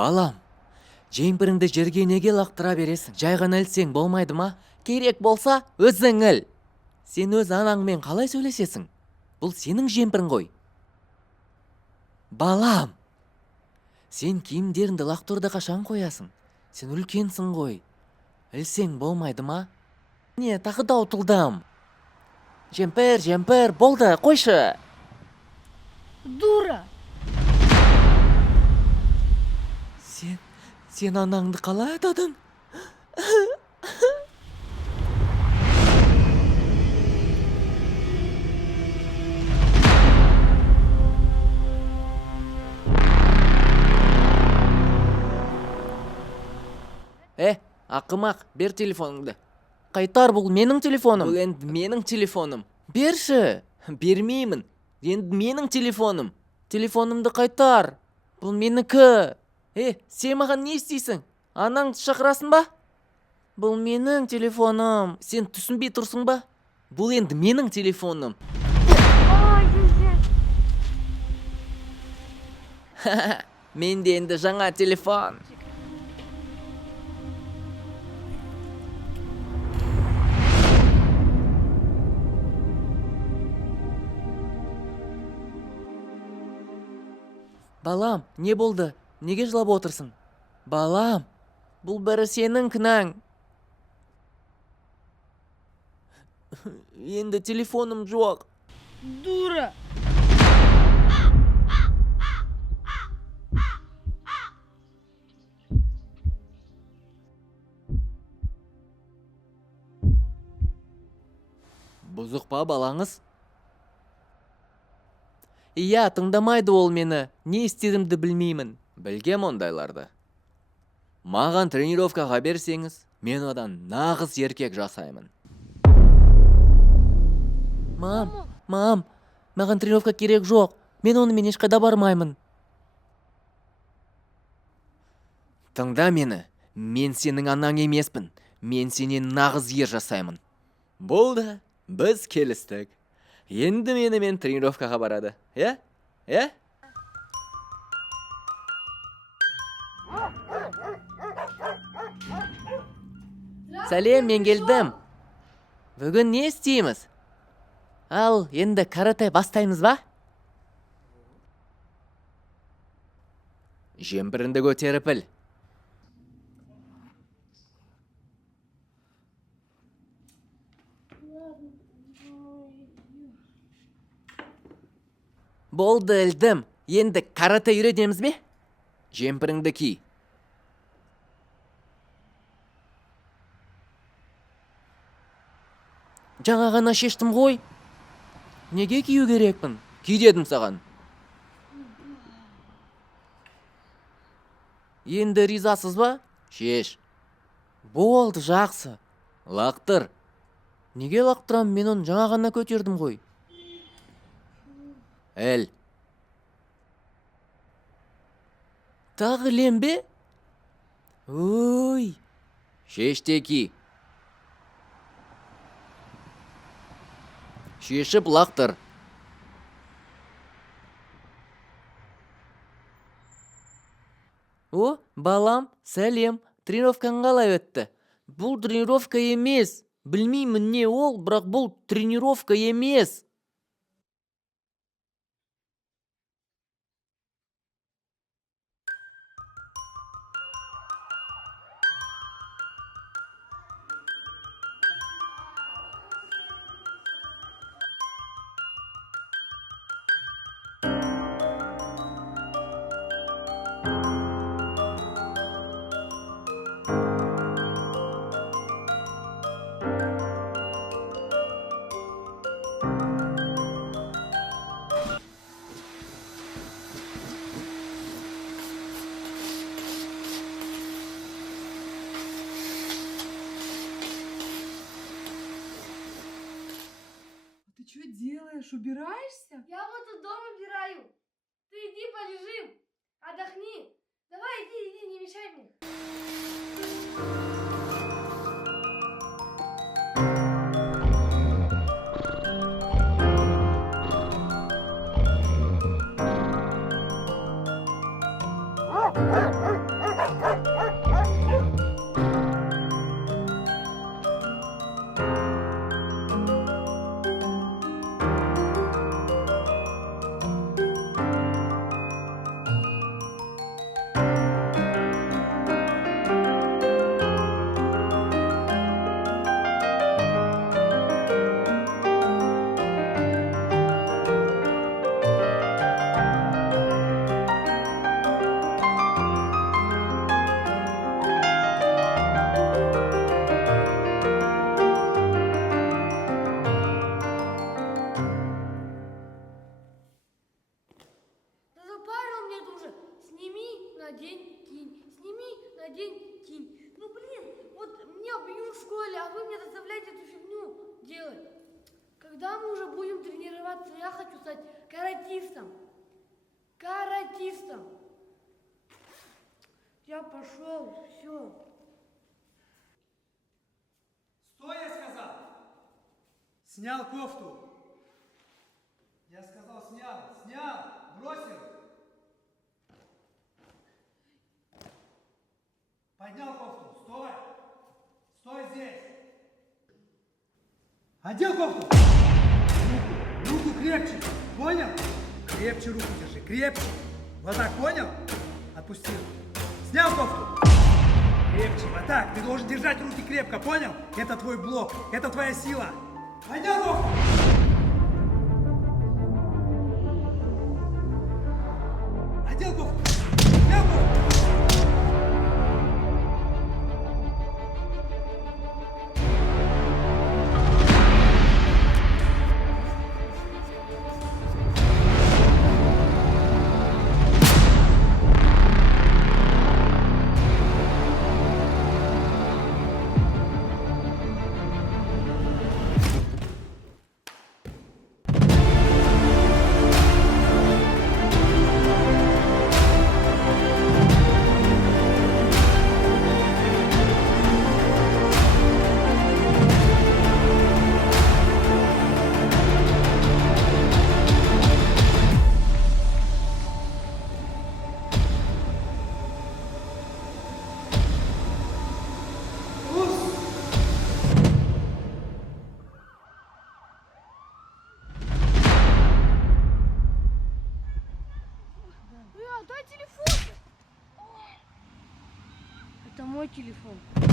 Балам, жемпіріңді жерге неге лақтыра бересің? Жай ғана ілсең болмайды ма? Керек болса, өзің іл. Сен өз анаңмен қалай сөйлесесің? Бұл сенің жемпірің ғой. Балам, сен киімдеріңді лақтырды қашан қоясың? Сен үлкенсің ғой. Ілсең болмайды ма? Не, тағы да ұтылдым. Жемпір, болды, қойшы. Дура! Сен анаңды қалай атадың? Ақымақ, бер телефоныңды. Қайтар, бұл менің телефоным. Бұл енді менің телефоным. Берші. Бермеймін. Енді менің телефоным. Телефонымды қайтар. Бұл менікі. Сен маған не істейсің? Анаңды шақырасың ба? Бұл менің телефоным. Сен түсінбей тұрсың ба? Бұл енді менің телефоным. Менде енді жаңа телефон. Балам, не болды? Неге жылап отырсың? Балам, бұл бәрі сенің кінәң. Енді телефоным жоқ. Дура! Бұзық па балаңыз? Иә, тыңдамайды ол мені. Не істерімді білмеймін. Білгем ондайларды. Маған тренировкаға берсеңіз, мен одан нағыз еркек жасаймын. Мам, маған тренировка керек жоқ. Мен онымен ешқайда бармаймын. Тыңда мені. Мен сенің анаң емеспін. Мен сенен нағыз ер жасаймын. Болды, біз келістік. Енді менімен тренировкаға барады. Сәлем, мен келдім. Бүгін не істейміз? Ал, енді карате бастаймыз ба? Жемпіріңді көтеріп іл. Болды, ілдім. Енді карате үйретеміз бе? Жемпіріңді ки. Жаңа ғана шештім ғой. Неге кию керекпін? Ки дедім саған. Енді ризасыз ба? Шеш. Болды, жақсы. Лақтыр. Неге лақтырам? Мен оны жаңа ғана көтердім ғой. Әл. Тағы ілем бе? Ой. Шеште ки. Шешіп лақтыр. Балам, сәлем. Тренировкаң қалай өтті? Бұл тренировка емес. Білмеймін не ол, бірақ бұл тренировка емес. Ты что делаешь? Убираешься? Я вот тут дом убираю. Ты иди полежим, отдохни. Давай, иди, не мешай мне. заниматься, я хочу стать каратистом. Каратистом. Я пошел, все. Стой, я сказал! Снял кофту! Я сказал, снял, бросил! Поднял кофту, стой здесь! Одел кофту! Руку крепче, понял? Крепче руку держи, крепче! Вот так, понял? Отпустил. Снял кофту! Крепче, вот так. Ты должен держать руки крепко, понял? Это твой блок, это твоя сила. Одел кофту! Одел кофту! Снял кофту! Дай телефон. Это мой телефон.